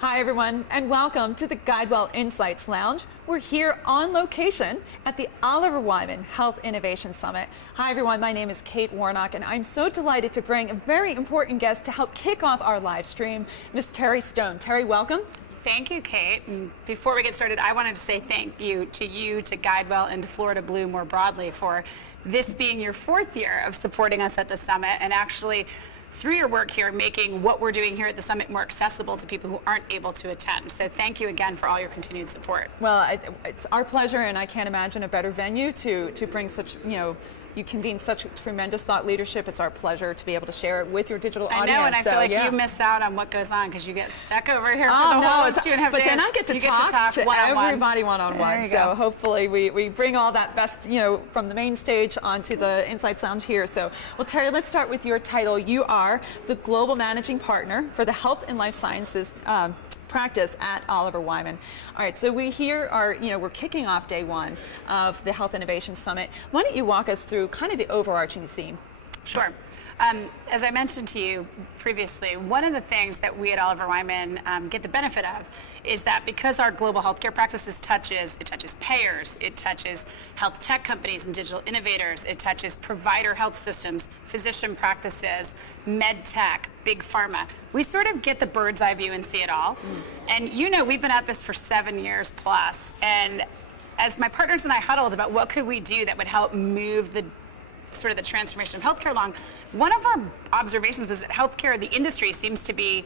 Hi everyone, and welcome to the GuideWell Insights Lounge. We're here on location at the Oliver Wyman Health Innovation Summit. Hi everyone, my name is Kate Warnock, and I'm so delighted to bring a very important guest to help kick off our live stream, Ms. Terry Stone. Terry, welcome. Thank you, Kate. And before we get started, I wanted to say thank you, to GuideWell, and to Florida Blue more broadly for this being your 4th year of supporting us at the summit, and actually through your work here, making what we're doing here at the summit more accessible to people who aren't able to attend. So thank you again for all your continued support. Well, it's our pleasure, and I can't imagine a better venue to bring such, you convene such tremendous thought leadership. It's our pleasure to be able to share it with your digital audience. I know, and I feel like you miss out on what goes on because you get stuck over here for the whole 2.5 days. But then I get to talk to everybody one-on-one. So hopefully we bring all that best, from the main stage onto the Insights Lounge here. So, well, Terry, let's start with your title. You are the Global Managing Partner for the Health and Life Sciences practice at Oliver Wyman. All right, so we here are, we're kicking off day 1 of the Health Innovation Summit. Why don't you walk us through kind of the overarching theme? Sure. As I mentioned to you previously, one of the things that we at Oliver Wyman get the benefit of is that because our global healthcare practices touches payers, it touches health tech companies and digital innovators, it touches provider health systems, physician practices, med tech, big pharma. We sort of get the bird's eye view and see it all. And we've been at this for 7 years plus, and as my partners and I huddled about what could we do that would help move the transformation of healthcare along, one of our observations was that healthcare, the industry, seems to be,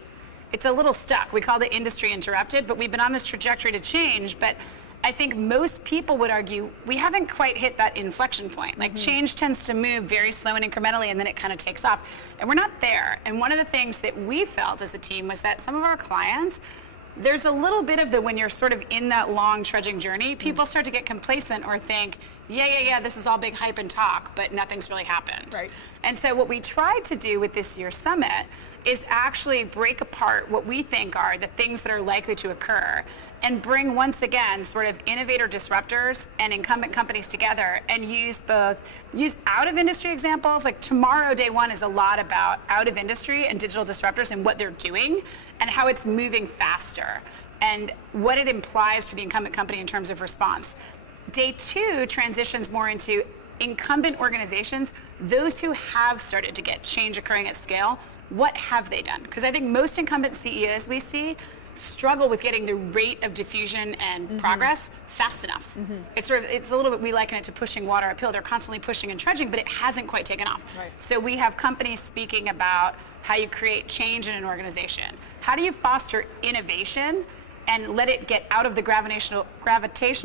it's a little stuck. We call the industry interrupted, but we've been on this trajectory to change. But I think most people would argue we haven't quite hit that inflection point. Like change tends to move very slow and incrementally, and then it kind of takes off. And we're not there. And one of the things that we felt as a team was that some of our clients, there's a little bit of when you're sort of in that long trudging journey, people start to get complacent or think, yeah, this is all big hype and talk, but nothing's really happened. Right. And so what we tried to do with this year's summit is actually break apart what we think are the things that are likely to occur and bring, once again, sort of innovator disruptors and incumbent companies together and use out of industry examples. Like tomorrow, day 1 is a lot about out of industry and digital disruptors and what they're doing and how it's moving faster and what it implies for the incumbent company in terms of response. Day 2 transitions more into incumbent organizations, those who have started to get change occurring at scale. What have they done? Because I think most incumbent CEOs we see struggle with getting the rate of diffusion and progress fast enough. It's a little bit, we liken it to pushing water uphill. They're constantly pushing and trudging, but it hasn't quite taken off. Right. So we have companies speaking about how you create change in an organization. How do you foster innovation and let it get out of the gravitational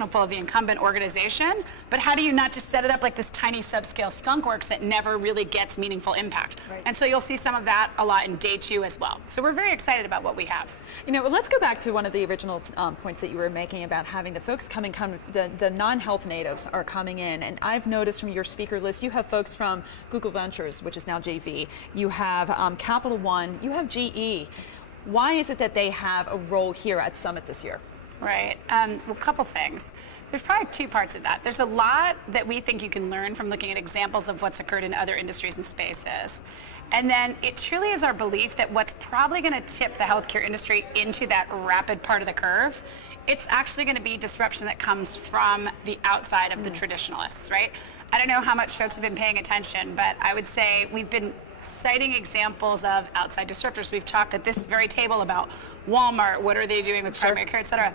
pull of the incumbent organization, but how do you not just set it up like this tiny subscale skunkworks that never really gets meaningful impact? Right. And so you'll see some of that a lot in day 2 as well. So we're very excited about what we have. Let's go back to one of the original points that you were making about having the folks the non-health natives are coming in, and I've noticed from your speaker list, you have folks from Google Ventures, which is now JV, you have Capital One, you have GE. Why is it that they have a role here at Summit this year? Right. Well, a couple things. There's probably 2 parts of that. There's a lot that we think you can learn from looking at examples of what's occurred in other industries and spaces. And then it truly is our belief that what's probably going to tip the healthcare industry into that rapid part of the curve, it's actually going to be disruption that comes from the outside of the traditionalists, right? I don't know how much folks have been paying attention, but I would say we've been citing examples of outside disruptors. We've talked at this very table about Walmart, what are they doing with primary care, et cetera.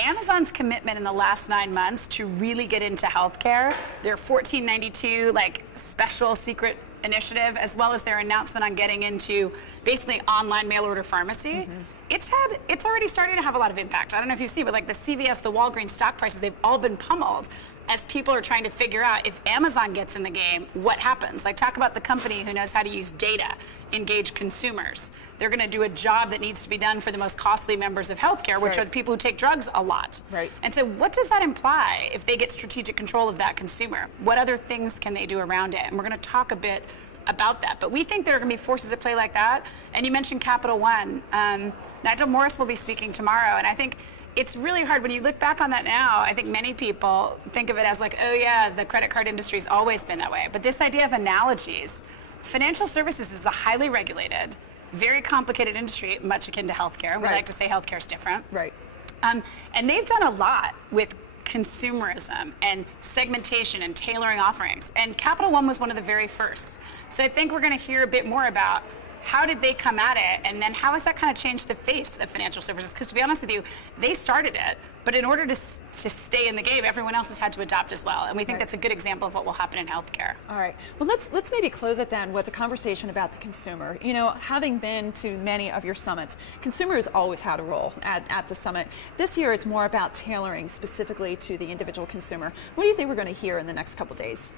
Amazon's commitment in the last 9 months to really get into healthcare, their 1492 special secret initiative, as well as their announcement on getting into basically online mail order pharmacy, it's already starting to have a lot of impact. I don't know if you see, but the CVS, the Walgreens stock prices, they've all been pummeled as people are trying to figure out if Amazon gets in the game, what happens? Talk about the company who knows how to use data, engage consumers. They're going to do a job that needs to be done for the most costly members of healthcare, which are the people who take drugs a lot. Right. And so what does that imply if they get strategic control of that consumer? What other things can they do around it? And we're going to talk a bit about that. But we think there are going to be forces at play like that. And you mentioned Capital One. Nigel Morris will be speaking tomorrow, and I think it's really hard when you look back on that now. I think many people think of it as oh yeah, the credit card industry's always been that way. But this idea of analogies, financial services is a highly regulated, very complicated industry, much akin to healthcare. We like to say healthcare is different. Right. And they've done a lot with consumerism and segmentation and tailoring offerings. And Capital One was one of the very first. So I think we're going to hear a bit more about how did they come at it, and then how has that kind of changed the face of financial services? Because to be honest with you, they started it, but in order to stay in the game, everyone else has had to adopt as well. And we think that's a good example of what will happen in healthcare. All right. Well, let's maybe close it then with a conversation about the consumer. You know, having been to many of your summits, consumers always had a role at the summit. This year, it's more about tailoring specifically to the individual consumer. What do you think we're going to hear in the next couple days?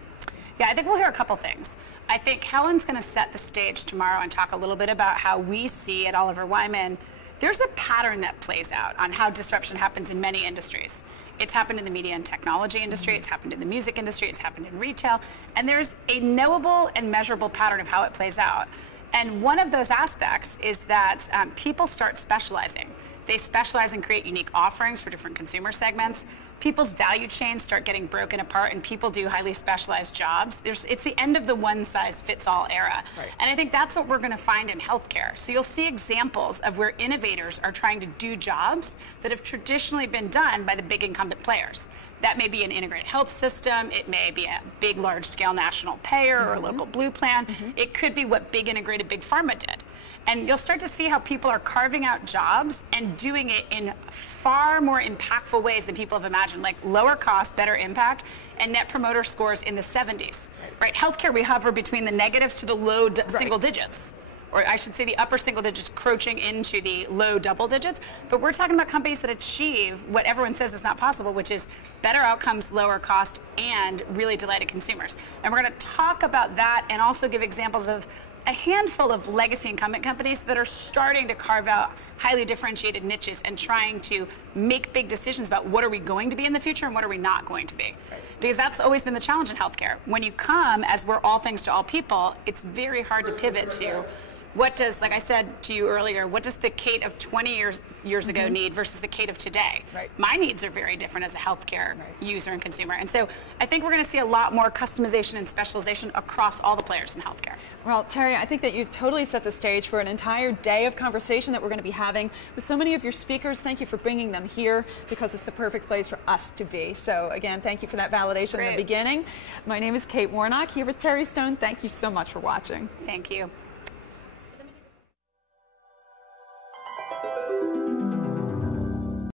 Yeah, I think we'll hear a couple things. I think Helen's going to set the stage tomorrow and talk a little bit about how we see at Oliver Wyman, there's a pattern that plays out on how disruption happens in many industries. It's happened in the media and technology industry, it's happened in the music industry, it's happened in retail, and there's a knowable and measurable pattern of how it plays out. And one of those aspects is that people start specializing. They specialize and create unique offerings for different consumer segments. People's value chains start getting broken apart, and people do highly specialized jobs. It's the end of the one-size-fits-all era. Right. And I think that's what we're going to find in healthcare. So you'll see examples of where innovators are trying to do jobs that have traditionally been done by the big incumbent players. That may be an integrated health system. It may be a big, large-scale national payer or a local blue plan. It could be what big integrated big pharma did. And you'll start to see how people are carving out jobs and doing it in far more impactful ways than people have imagined, like lower cost, better impact, and net promoter scores in the 70s. Right? Healthcare, we hover between the negatives to the low single digits. Or I should say the upper single digits crouching into the low double digits. But we're talking about companies that achieve what everyone says is not possible, which is better outcomes, lower cost, and really delighted consumers. And we're going to talk about that and also give examples of a handful of legacy incumbent companies that are starting to carve out highly differentiated niches and trying to make big decisions about what are we going to be in the future and what are we not going to be. Because that's always been the challenge in healthcare. When you come as we're all things to all people, it's very hard to pivot to what does, like I said to you earlier, what does the Kate of 20 years ago need versus the Kate of today? Right. My needs are very different as a healthcare user and consumer. And so I think we're going to see a lot more customization and specialization across all the players in healthcare. Well, Terry, I think that you've totally set the stage for an entire day of conversation that we're going to be having with so many of your speakers. Thank you for bringing them here because it's the perfect place for us to be. So again, thank you for that validation in the beginning. My name is Kate Warnock here with Terry Stone. Thank you so much for watching. Thank you.